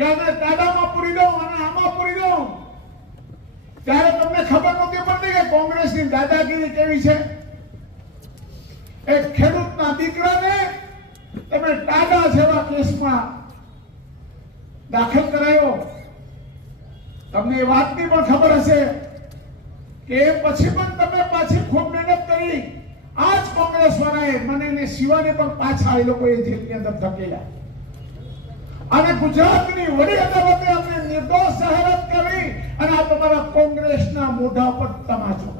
કે આને દાદામાં પૂરી દઉં અને આમાં પૂરી દઉં. ત્યારે તમને ખબર નહોતી પડતી કે કોંગ્રેસની દાદાગીરી કેવી છે? એક ખેડૂતના દીકરાને તમે ટાડા જેવા કેસમાં દાખલ કરાયો. તમને એ વાતની પણ ખબર હશે કે પછી પણ તમે પાછી ખૂબ મહેનત કરી. આ જ કોંગ્રેસ વાળાએ મને શિવાને પણ પાછા એ લોકોએ જેલની અંદર ધકેલા અને ગુજરાતની વડી અદાલતે અમને નિર્દોષ જાહેરાત કરી અને આ તમારા કોંગ્રેસના મોઢા પર તમાચો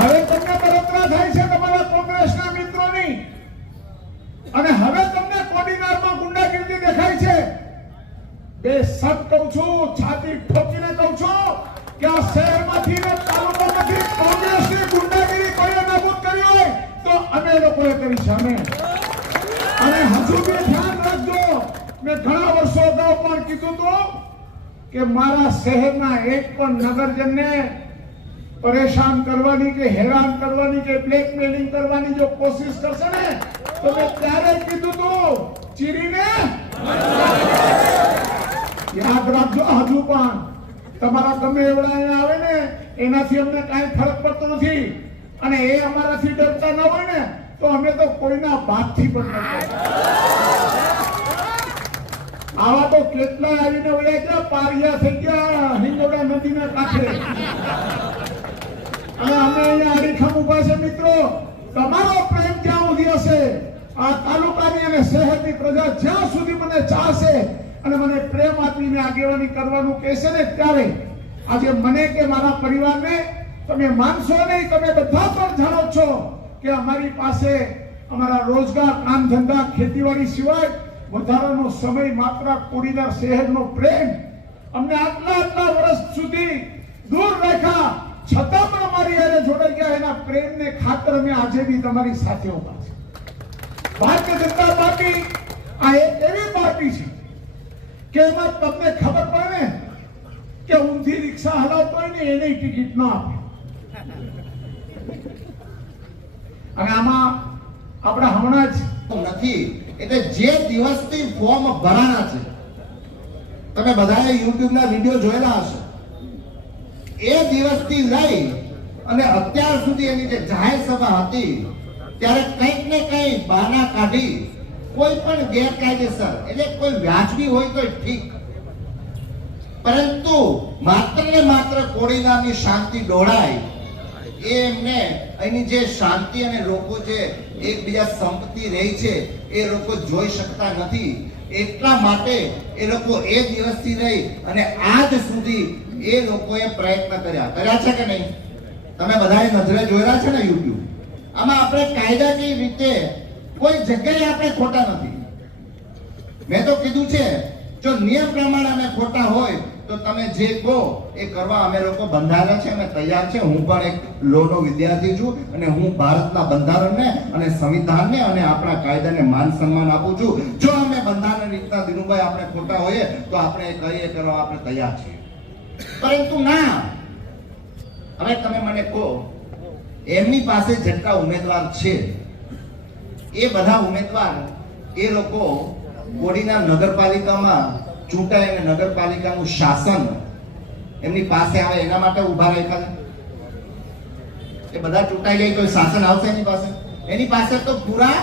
હવે તમને બળતરા થાય છે તમારા કોંગ્રેસના મિત્રોની. અને હવે તમને કોડીનારમાં ગુંડાગીરી દેખાય છે. બે સત કહું છું, છાતી ઠોકીને કહું છું કે આ શહેરમાંથી ને તાલુકામાંથી કોંગ્રેસની ગુંડાગીરી કોઈએ નાબૂદ કરી હોય તો અમે લોકોએ કરી છે અમે અને હજુ બી ધ્યાન રાખજો. મેં ઘણા વર્ષો અગાઉ પણ કીધું હતું કે મારા શહેરના એક પણ નગરજનને પરેશાન કરવાની કે હેરાન કરવાની કે બ્લેકમેલિંગ કરવાની જો કોશિશ કરશે ને, તો મેં ત્યારે કીધું હતું, ચીરીને યાદ રાખજો હજુ પણ. તમારા ગમે એવડા અહીંયા આવે ને, એનાથી અમને કાંઈ ફરક પડતો નથી. અને એ અમારાથી ડરતા ન હોય ને, તો અમે કોઈના બાપથી પણ આવા તો કેટલા આવીને વળ્યા પારિયા થઈ ગયા, હિંગોડા નદીના કાંઠે. અને અમે અહીંયા અડીખમ ઊભા છે, મિત્રો. તમારો પ્રેમ ક્યાં સુધી હશે? આ તાલુકાની અને શહેરની પ્રજા જ્યાં સુધી મને ચાહશે અને મને પ્રેમ આપીને આગેવાની કરવાનું કહેશે ને ત્યારે, આજે મને કે મારા પરિવારને, તમે માનશો નહીં, તમે બધા પણ જાણો છો કે અમારી પાસે અમારા રોજગાર કામ ધંધા, ખેતીવાડી સિવાય વધારાનો સમય માત્ર કોડીનાર શહેરનો પ્રેમ અમને આટલા આટલા વર્ષ સુધી દૂર રાખ્યા. છતાં પણ અમારી હારે જોડાઈ ગયા. એના પ્રેમને ખાતર અમે આજે બી તમારી સાથે ઊભા છે ભારતીય જનતા પાર્ટી આ એક એવી પાર્ટી છે કે એમાં તમને ખબર પડે ને કે ઊંધી રિક્ષા હલાવતો હોય ને એને ટિકિટ ન આપે. અને આમાં આપણે હમણાં જ નથી. એટલે જે દિવસથી ફોર્મ ભરાના છે, તમે બધાએ યુટ્યુબ ના વીડિયો જોયેલા હશે. એ દિવસથી લઈ અને અત્યાર સુધી એની જે જાહેર સભા હતી, ત્યારે કંઈક ને કંઈક બહાના કાઢી કોઈ પણ ગેરકાયદેસર, એટલે કોઈ વ્યાજબી હોય તો ઠીક. પરંતુ માત્ર ને માત્ર કોડીનારની શાંતિ ડોળાય એમને અહીંની જે શાંતિ અને લોકો જે એકબીજા સંપત્તિ રહી છે, એ લોકો જોઈ શકતા નથી. એટલા માટે એ લોકો એ દિવસથી રહી અને આજ સુધી એ લોકોએ પ્રયત્ન કર્યા. કર્યા છે કે નહીં? તમે બધાએ નજરે જોયેલા છે ને યુટ્યુબ આમાં આપણે કાયદાકીય રીતે કોઈ જગ્યાએ આપણે ખોટા નથી. મેં તો કીધું છે જો નિયમ પ્રમાણે અમે ખોટા હોય, તો તમે જે કહો, એ કરવા અમે લોકો બંધારણ છે, અમે તૈયાર છે. હું પણ એક લોનો વિદ્યાર્થી છું અને હું ભારતના બંધારણને અને સંવિધાનને અને આપણા કાયદાને માન સન્માન આપું છું. જો અમે બંધારણ રીતના દિનુભાઈ આપણે ખોટા હોઈએ, તો આપણે એ કરીએ કરવા આપણે તૈયાર છીએ. પરંતુ ના! હવે તમે મને કહો, એમની પાસે જેટલા ઉમેદવાર છે, એ બધા ઉમેદવાર એ લોકો કોડીના નગરપાલિકામાં ચૂંટાય અને નગરપાલિકાનું શાસન એમની પાસે આવે એના માટે ઊભા રાખ્યા એ બધા ચૂંટાઈ જાય તો શાસન આવશે એની પાસે? એની પાસે તો પૂરા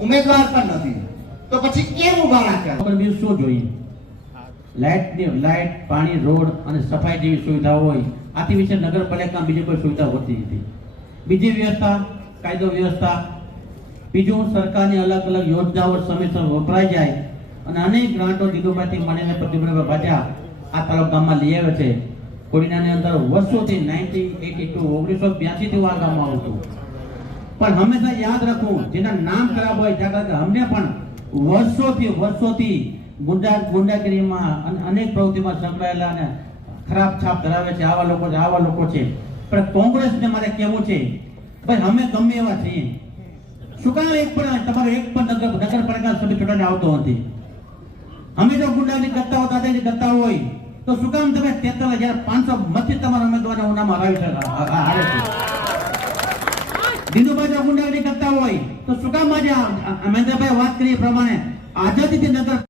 ઉમેદવાર પણ નથી. તો પછી કેમ ઊભા રાખ્યા? શું જોઈએ? લાઇટની લાઇટ પાણી, રોડ અને સફાઈ જેવી સુવિધા હોય. આથી વિશે નગરપાલિકામાં બીજી કોઈ સુવિધા હોતી નથી. બીજી વ્યવસ્થા, કાયદો વ્યવસ્થા બીજું સરકારની અલગ અલગ યોજનાઓ સમયસર વપરાઈ જાય અને અનેક ગ્રાન્ટો દીદોમાંથી મળીને પ્રતિબંધ ભાટિયા આ તાલુકામાં લઈ આવે છે. કોડીનાની અંદર વર્ષોથી નાઇન્ટીન એટી ટુ, ઓગણીસો બ્યાસી થી હું આ ગામમાં આવું પણ હંમેશા યાદ રાખવું જેના નામ ખરાબ હોય ત્યાં અમને પણ વર્ષોથી વર્ષોથી ગુંડા ગુંડાગીરીમાં અને અનેક પ્રવૃત્તિમાં સંકળાયેલા અને ખરાબ છાપ ધરાવે છે આવા લોકો આવા લોકો છે. પણ કોંગ્રેસને મારે કહેવું છે, ભાઈ, અમે ગમે એવા છીએ. શું કામ એક પણ તમારો એક પણ નગર નગરપાલિકા સભ્ય ચૂંટણી આવતો નથી. અમે જો ગુંડાગીરી કરતા હોય દાદાજી કરતા હોય, તો શું કામ તમે તેતાલીસ હજાર પાંચસો મતથી તમારા ઉમેદવારને ઉનામાં હરાવી શકે દિનુભાઈ જો ગુંડાગીરી કરતા હોય, તો શું કામ આજે મહેન્દ્રભાઈ વાત કરી પ્રમાણે આઝાદીથી નગર